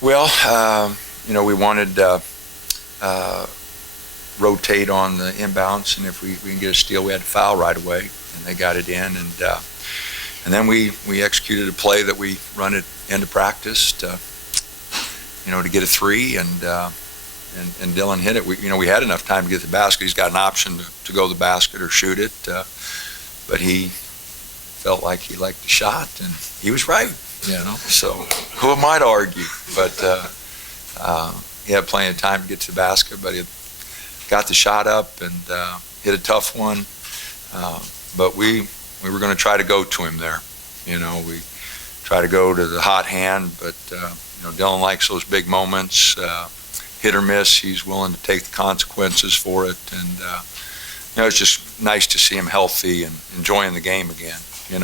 Well, we wanted rotate on the inbounds, and if we can get a steal, we had to foul right away, and they got it in, and then we executed a play that we run it into practice to get a three, and Dylan hit it. We had enough time to get the basket. He's got an option to go to the basket or shoot it, but he felt like he liked the shot, and he was right. So who am I to argue? But he had plenty of time to get to the basket, but he got the shot up and hit a tough one. But we were going to try to go to him there. We try to go to the hot hand, but Dylan likes those big moments, hit or miss. He's willing to take the consequences for it, and it's just nice to see him healthy and enjoying the game again. It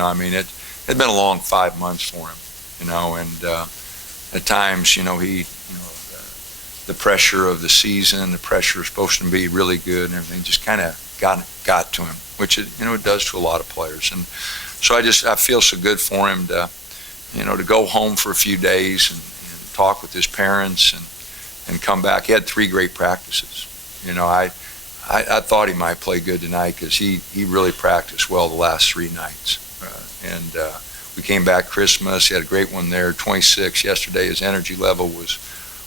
had been a long 5 months for him. And at times, the pressure of the season, the pressure is supposed to be really good, and everything just kind of got to him, which it does to a lot of players. And so I feel so good for him to go home for a few days and talk with his parents and come back. He had 3 great practices. I thought he might play good tonight because he really practiced well the last 3 nights, we came back Christmas. He had a great one there, 26 yesterday. His energy level was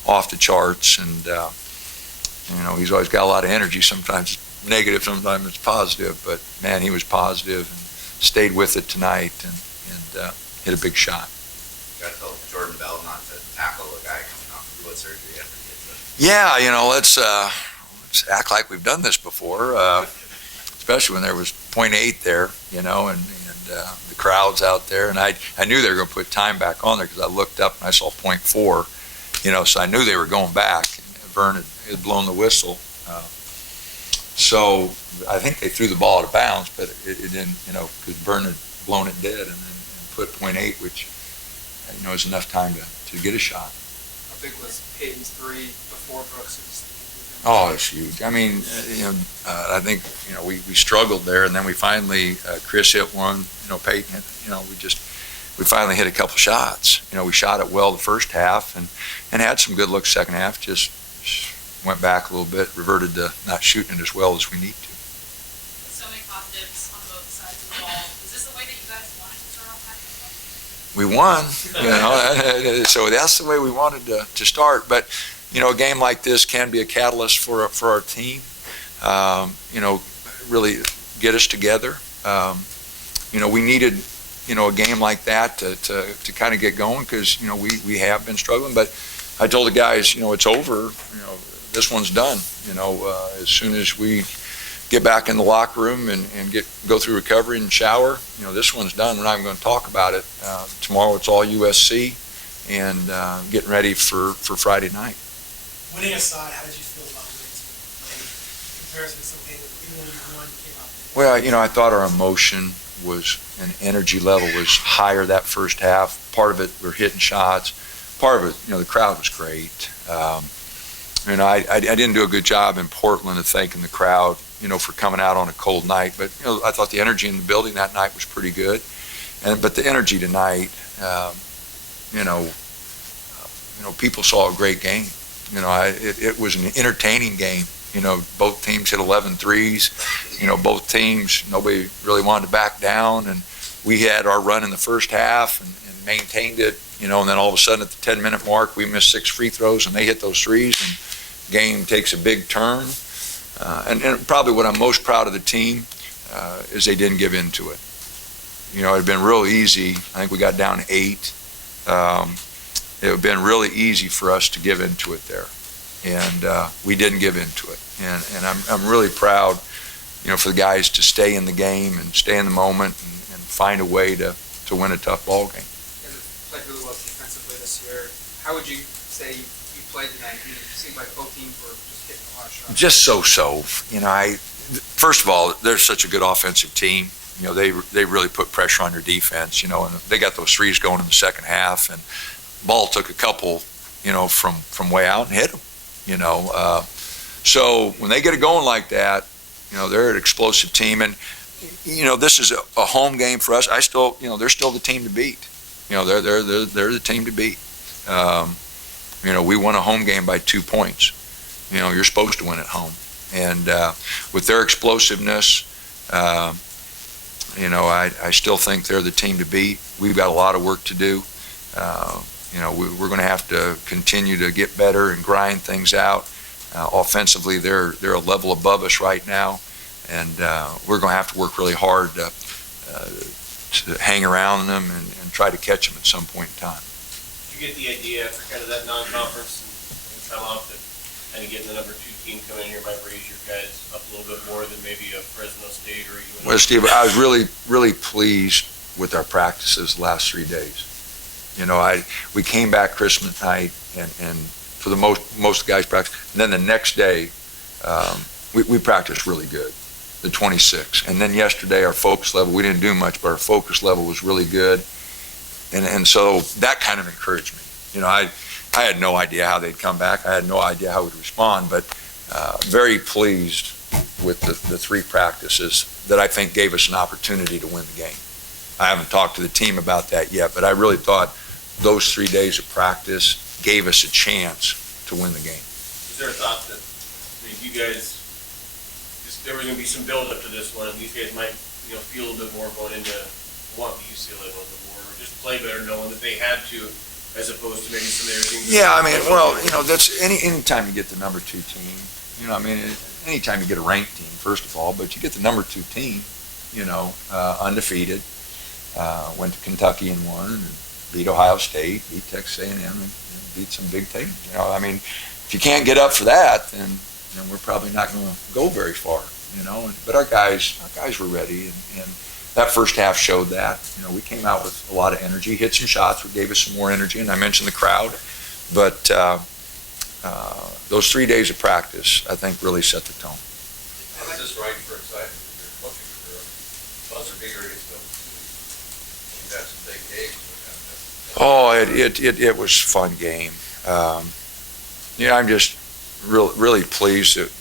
off the charts, and he's always got a lot of energy. Sometimes it's negative, sometimes it's positive, but man, he was positive and stayed with it tonight and hit a big shot. You got to tell Jordan Bell not to tackle a guy coming off of foot surgery after he gets it. Yeah, let's act like we've done this before, especially when there was 0.8 there, and the crowd's out there, and I knew they were going to put time back on there because I looked up and I saw 0.4, so I knew they were going back. Vern had blown the whistle, so I think they threw the ball out of bounds, but it didn't, because Vern had blown it dead and put 0.8, which is enough time to get a shot. How big was Peyton's 3 before Brooks's? Oh, it's huge. I think we struggled there, and then we finally Chris hit one. Peyton hit. We finally hit a couple shots. We shot it well the first half, and had some good looks second half. Just went back a little bit, reverted to not shooting it as well as we need to. With so many positives on both sides of the ball, is this the way that you guys wanted to start off that? We won. So that's the way we wanted to start, but. A game like this can be a catalyst for our team. Really get us together. We needed, a game like that to kind of get going because we have been struggling. But I told the guys, it's over. This one's done. As soon as we get back in the locker room and go through recovery and shower, this one's done. We're not even going to talk about it. Tomorrow it's all USC and getting ready for Friday night. Winning aside, how did you feel about winning in comparison to something even when you won, came out? Well, I thought our emotion and energy level was higher that first half. Part of it, we were hitting shots. Part of it, the crowd was great. I didn't do a good job in Portland of thanking the crowd, for coming out on a cold night. But, I thought the energy in the building that night was pretty good. But the energy tonight, people saw a great game. It was an entertaining game. Both teams hit 11 threes. Both teams, nobody really wanted to back down. And we had our run in the first half and maintained it, and then all of a sudden at the 10-minute mark, we missed 6 free throws and they hit those threes and the game takes a big turn. And probably what I'm most proud of the team is they didn't give in to it. It had been real easy. I think we got down 8. It would have been really easy for us to give into it there, and we didn't give into it. And I'm really proud, for the guys to stay in the game and stay in the moment and find a way to win a tough ball game. You guys have played really well defensively this year. How would you say you played tonight? It seemed like both teams were just hitting a lot of shots. Just so. First of all, they're such a good offensive team. They really put pressure on your defense. And they got those threes going in the second half and. Ball took a couple, from way out and hit them, So when they get it going like that, they're an explosive team. And, this is a home game for us. They're still the team to beat. They're the team to beat. We won a home game by 2 points. You're supposed to win at home. And with their explosiveness, I still think they're the team to beat. We've got a lot of work to do. We're going to have to continue to get better and grind things out. Offensively, they're a level above us right now, and we're going to have to work really hard to hang around them and try to catch them at some point in time. Did you get the idea for kind of that non-conference and time off that kind of getting the number 2 team coming in here might raise your guys up a little bit more than maybe a Fresno State or even? Well, Steve, I was really, really pleased with our practices the last 3 days. We came back Christmas night, and for the most of the guys practiced. And then the next day, we practiced really good, the 26. And then yesterday, our focus level, we didn't do much, but our focus level was really good. And so that kind of encouraged me. I had no idea how they'd come back. I had no idea how we'd respond, but very pleased with the 3 practices that I think gave us an opportunity to win the game. I haven't talked to the team about that yet, but I really thought those 3 days of practice gave us a chance to win the game. Is there a thought that you guys, there was going to be some build-up to this one, and these guys might feel a little bit more going into want the UCLA a little bit more, or just play better knowing that they had to, as opposed to maybe some of their things? Yeah, that's anytime you get the number 2 team, anytime you get a ranked team, first of all, but you get the number 2 team, undefeated, went to Kentucky and won, and beat Ohio State, beat Texas A&M, and beat some big teams. If you can't get up for that, then we're probably not going to go very far. But our guys were ready, and that first half showed that. We came out with a lot of energy, hit some shots, which gave us some more energy, and I mentioned the crowd. But those 3 days of practice, I think, really set the tone. How is this right for excitement? You're looking for a buzzer beater against them. You've had some big games. Oh, it was a fun game. I'm just really pleased that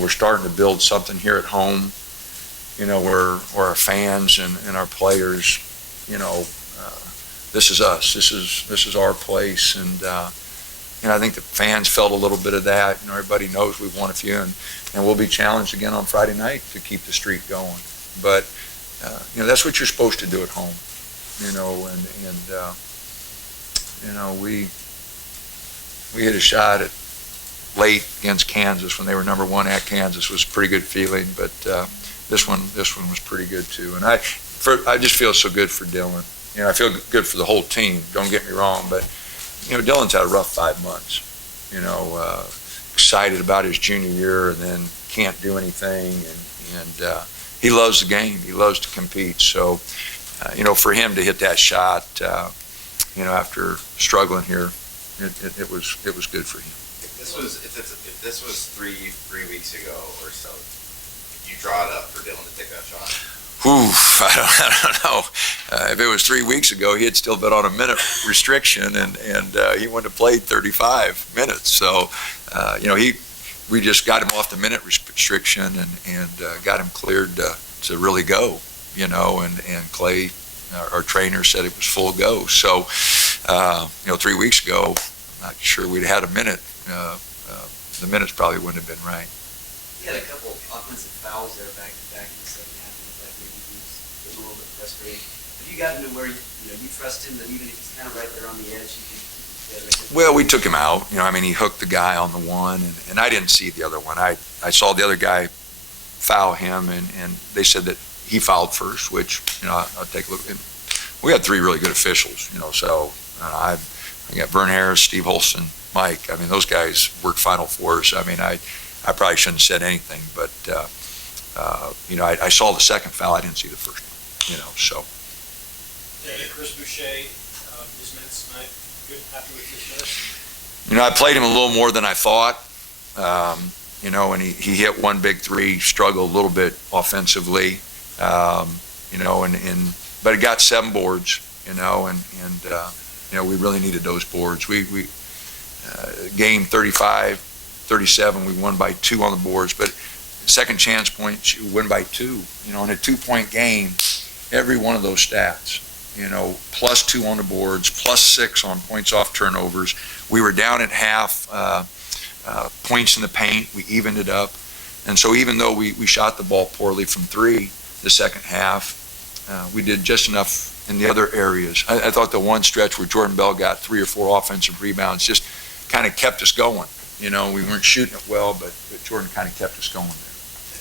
we're starting to build something here at home. Where our fans and our players, this is us. This is our place, and I think the fans felt a little bit of that. Everybody knows we've won a few, and we'll be challenged again on Friday night to keep the streak going. But that's what you're supposed to do at home. We hit a shot at late against Kansas when they were number 1 at Kansas. It was a pretty good feeling, but this one was pretty good too. And I just feel so good for Dylan. I feel good for the whole team. Don't get me wrong, but Dylan's had a rough 5 months. Excited about his junior year and then can't do anything, and he loves the game. He loves to compete. So, for him to hit that shot, after struggling here, it was good for him. If this was three weeks ago or so, you draw it up for Dylan to take that shot? I don't know. If it was 3 weeks ago, he had still been on a minute restriction, and he wouldn't have played 35 minutes. So, we just got him off the minute restriction and got him cleared to really go. And Clay, our trainer, said it was full go. So, 3 weeks ago, I'm not sure we'd had a minute. The minutes probably wouldn't have been right. He had a couple offensive fouls there back to back in the second half. It looked like maybe he was getting a little bit frustrated. Have you gotten to where you trust him that even if he's kind of right there on the edge, you can keep it? Well, we took him out. He hooked the guy on the one, and I didn't see the other one. I saw the other guy foul him, and they said that he fouled first, which, I'll take a look at. We had 3 really good officials, so I got Vern Harris, Steve Holston, Mike. Those guys worked Final Fours. I probably shouldn't have said anything, but, I saw the second foul. I didn't see the first one, so. Yeah, Chris Boucher, his minutes tonight, good, happy with his minutes? I played him a little more than I thought, and he hit one big 3, struggled a little bit offensively, but it got 7 boards, and we really needed those boards. We game 35-37, we won by 2 on the boards, but second chance points, you win by 2. In a 2-point game, every one of those stats, +2 on the boards, +6 on points off turnovers. We were down at half, points in the paint. We evened it up. And so even though we shot the ball poorly from 3 the second half, we did just enough in the other areas. I thought the one stretch where Jordan Bell got 3 or 4 offensive rebounds just kind of kept us going. We weren't shooting it well, but Jordan kind of kept us going there.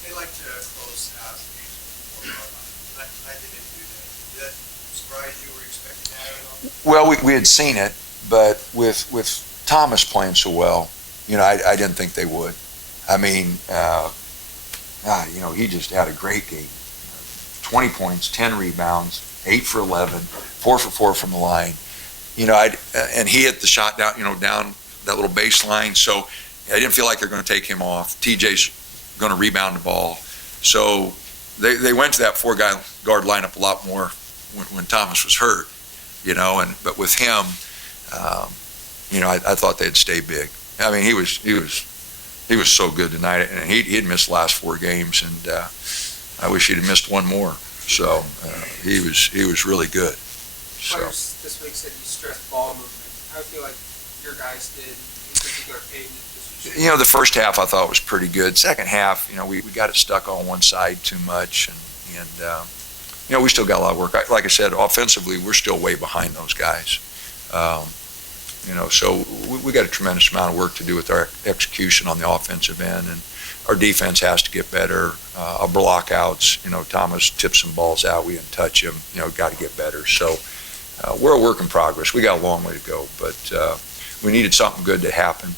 They like to close out the games before tonight they didn't do that. Did that surprise you? Were you expecting that at all? Well, we had seen it, but with Thomas playing so well, I didn't think they would. I mean, he just had a great game. 20 points, 10 rebounds, 8 for 11, 4 for 4 from the line. And he hit the shot down, down that little baseline. So I didn't feel like they're going to take him off. TJ's going to rebound the ball. So they went to that 4-guy guard lineup a lot more when Thomas was hurt, but with him, I thought they'd stay big. I mean, he was so good tonight, and he'd missed the last 4 games, and I wish he'd have missed one more. So he was really good. So. Players this week said you stressed ball movement. How do you feel like your guys did, in particular Peyton? The first half I thought was pretty good. Second half, we got it stuck on one side too much, and we still got a lot of work. Like I said, offensively, we're still way behind those guys. So we got a tremendous amount of work to do with our execution on the offensive end, and our defense has to get better. Our blockouts, Thomas tips some balls out, we didn't touch him. Got to get better. So we're a work in progress. We got a long way to go, but we needed something good to happen,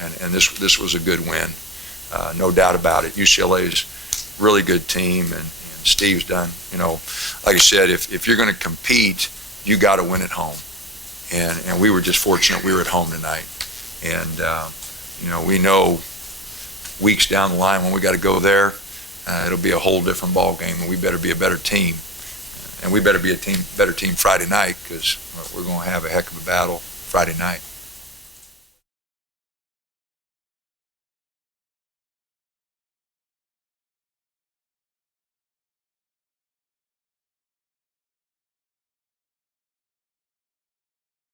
and this was a good win, no doubt about it. UCLA's a really good team, and Steve's done. Like I said, if you're going to compete, you got to win at home. And we were just fortunate we were at home tonight. And, we know weeks down the line when we got to go there, it'll be a whole different ball game, and we better be a better team. And we better be a better team Friday night, because we're going to have a heck of a battle Friday night.